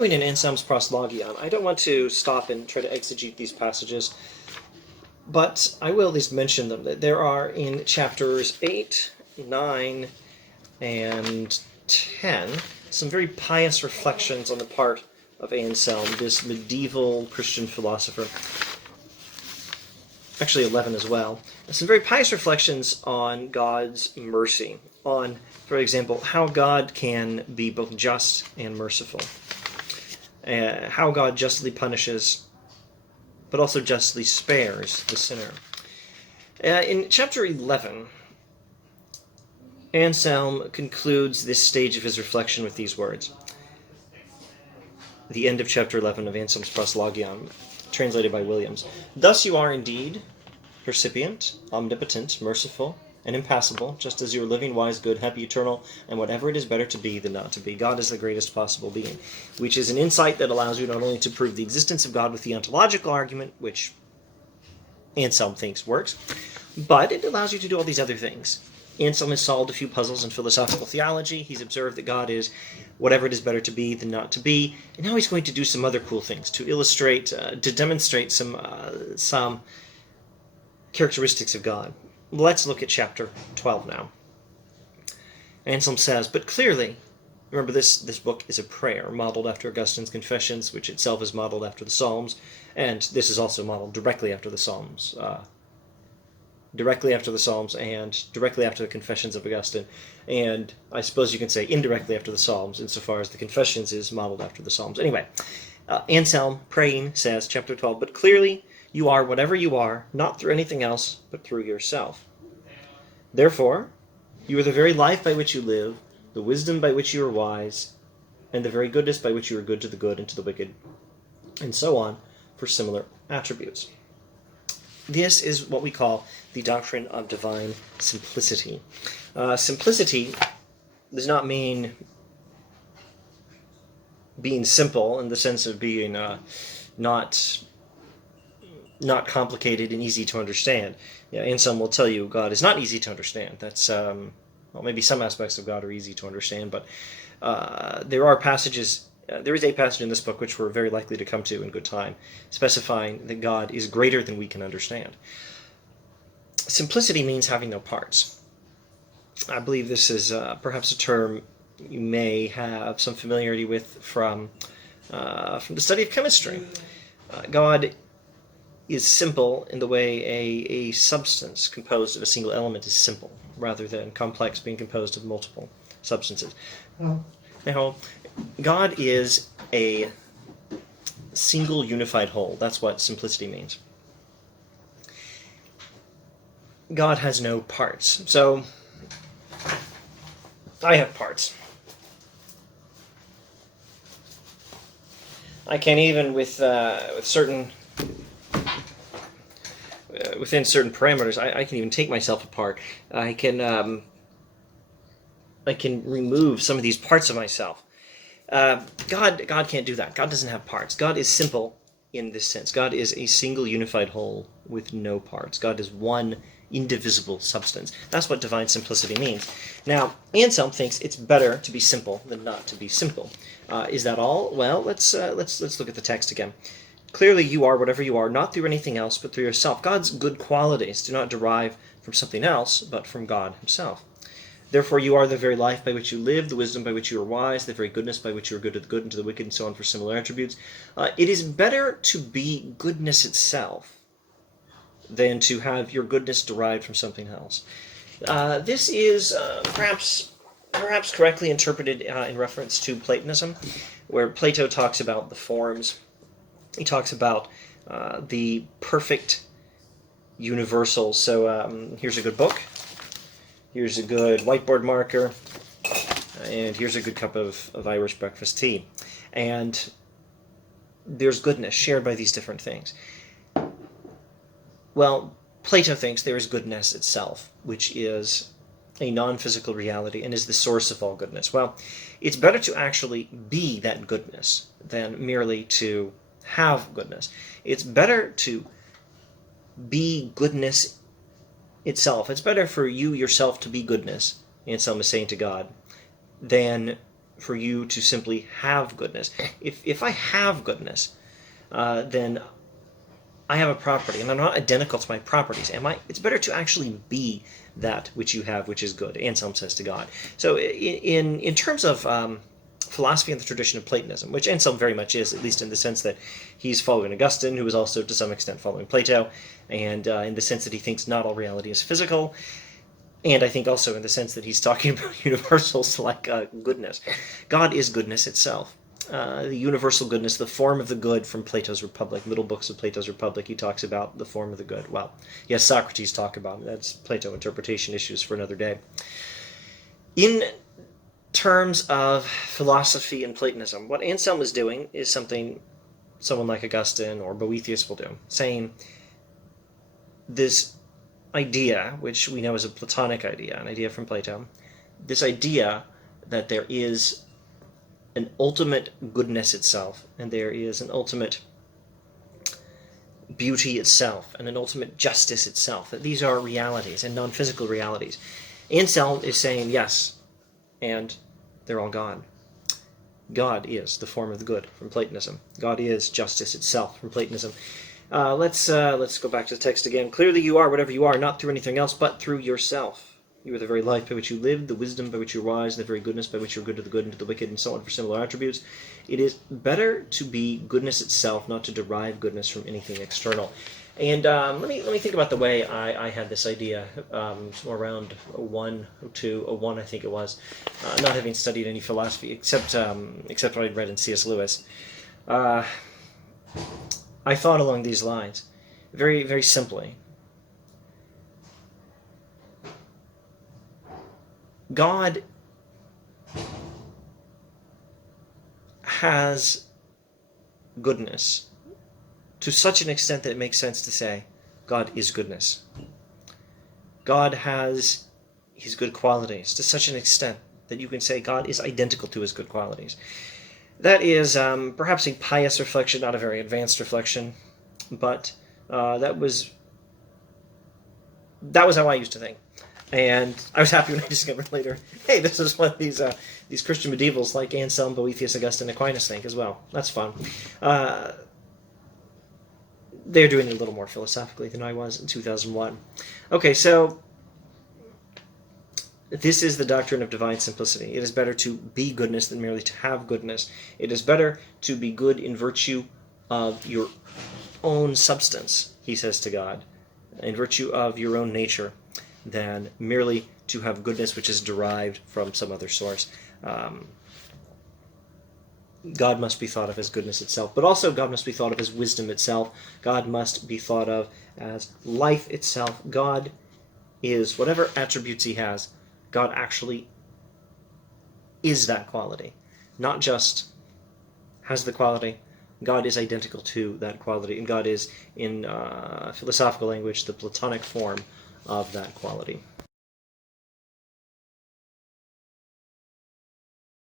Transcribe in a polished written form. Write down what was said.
In Anselm's Proslogion, I don't want to stop and try to exegete these passages, but I will at least mention them. There are in chapters 8, 9, and 10 some very pious reflections on the part of Anselm, this medieval Christian philosopher. Actually 11 as well. Some very pious reflections on God's mercy, on, for example, how God can be both just and merciful. How God justly punishes, but also justly spares the sinner. In chapter 11, Anselm concludes this stage of his reflection with these words. The end of chapter 11 of Anselm's Proslogion, translated by Williams. Thus you are indeed percipient, omnipotent, merciful, and impassible, just as you are living, wise, good, happy, eternal, and whatever it is better to be than not to be. God is the greatest possible being, which is an insight that allows you not only to prove the existence of God with the ontological argument, which Anselm thinks works, but it allows you to do all these other things. Anselm has solved a few puzzles in philosophical theology. He's observed that God is whatever it is better to be than not to be, and now he's going to do some other cool things to illustrate, to demonstrate some characteristics of God. Let's look at chapter 12 now. Anselm says, but clearly, remember this book is a prayer modeled after Augustine's Confessions, which itself is modeled after the Psalms, and this is also modeled directly after the Psalms. Directly after the Psalms and directly after the Confessions of Augustine, and I suppose you can say indirectly after the Psalms, insofar as the Confessions is modeled after the Psalms. Anyway, Anselm, praying, says, chapter 12, but clearly you are whatever you are, not through anything else, but through yourself. Therefore, you are the very life by which you live, the wisdom by which you are wise, and the very goodness by which you are good to the good and to the wicked, and so on, for similar attributes. This is what we call the doctrine of divine simplicity. Simplicity does not mean being simple in the sense of being not complicated and easy to understand. Anselm will tell you God is not easy to understand. That's maybe some aspects of God are easy to understand, but there are passages. There is a passage in this book which we're very likely to come to in good time, specifying that God is greater than we can understand. Simplicity means having no parts. I believe this is perhaps a term you may have some familiarity with from the study of chemistry. God is simple in the way a substance composed of a single element is simple, rather than complex being composed of multiple substances. Now, God is a single unified whole. That's what simplicity means. God has no parts. So, I have parts. I can even with certain within certain parameters, I can even take myself apart. I can remove some of these parts of myself. God can't do that. God doesn't have parts. God is simple in this sense. God is a single unified whole with no parts. God is one indivisible substance. That's what divine simplicity means. Now, Anselm thinks it's better to be simple than not to be simple. Is that all? Well, let's look at the text again. Clearly, you are whatever you are, not through anything else, but through yourself. God's good qualities do not derive from something else, but from God himself. Therefore, you are the very life by which you live, the wisdom by which you are wise, the very goodness by which you are good to the good and to the wicked, and so on for similar attributes. It is better to be goodness itself than to have your goodness derived from something else. This is perhaps correctly interpreted in reference to Platonism, where Plato talks about the forms. He talks about the perfect universal. So here's a good book. Here's a good whiteboard marker, and here's a good cup of Irish breakfast tea. And there's goodness shared by these different things. Well, Plato thinks there is goodness itself, which is a non-physical reality and is the source of all goodness. Well, it's better to actually be that goodness than merely to have goodness. It's better to be goodness itself. It's better for you yourself to be goodness, Anselm is saying to God, than for you to simply have goodness. If I have goodness, then I have a property, and I'm not identical to my properties. Am I? It's better to actually be that which you have, which is good. Anselm says to God. So in terms of philosophy and the tradition of Platonism, which Anselm very much is, at least in the sense that he's following Augustine, who is also to some extent following Plato, and in the sense that he thinks not all reality is physical, and I think also in the sense that he's talking about universals like goodness. God is goodness itself. The universal goodness, the form of the good from Plato's Republic, middle books of Plato's Republic, he talks about the form of the good. Well, yes, Socrates talk about it. That's Plato interpretation issues for another day. In terms of philosophy and Platonism, what Anselm is doing is something someone like Augustine or Boethius will do, saying this idea, which we know is a Platonic idea, an idea from Plato, this idea that there is an ultimate goodness itself, and there is an ultimate beauty itself, and an ultimate justice itself, that these are realities and non-physical realities. Anselm is saying yes, and they're all God. God is the form of the good from Platonism. God is justice itself from Platonism. Let's go back to the text again. Clearly you are whatever you are, not through anything else, but through yourself. You are the very life by which you live, the wisdom by which you're wise, and the very goodness by which you're good to the good and to the wicked, and so on for similar attributes. It is better to be goodness itself, not to derive goodness from anything external. And let me think about the way I had this idea around 01, 02, 01, I think it was, not having studied any philosophy except what I'd read in C.S. Lewis. I thought along these lines, very, very simply. God has goodness to such an extent that it makes sense to say God is goodness. God has his good qualities to such an extent that you can say God is identical to his good qualities. That is perhaps a pious reflection, not a very advanced reflection, but that was how I used to think. And I was happy when I discovered later, hey, this is what these Christian medievals like Anselm, Boethius, Augustine, Aquinas think as well. That's fun. They're doing it a little more philosophically than I was in 2001. Okay, so this is the doctrine of divine simplicity. It is better to be goodness than merely to have goodness. It is better to be good in virtue of your own substance, he says to God, in virtue of your own nature, than merely to have goodness which is derived from some other source. God must be thought of as goodness itself, but also God must be thought of as wisdom itself. God must be thought of as life itself. God is whatever attributes he has, God actually is that quality. Not just has the quality, God is identical to that quality, and God is, in philosophical language, the Platonic form of that quality.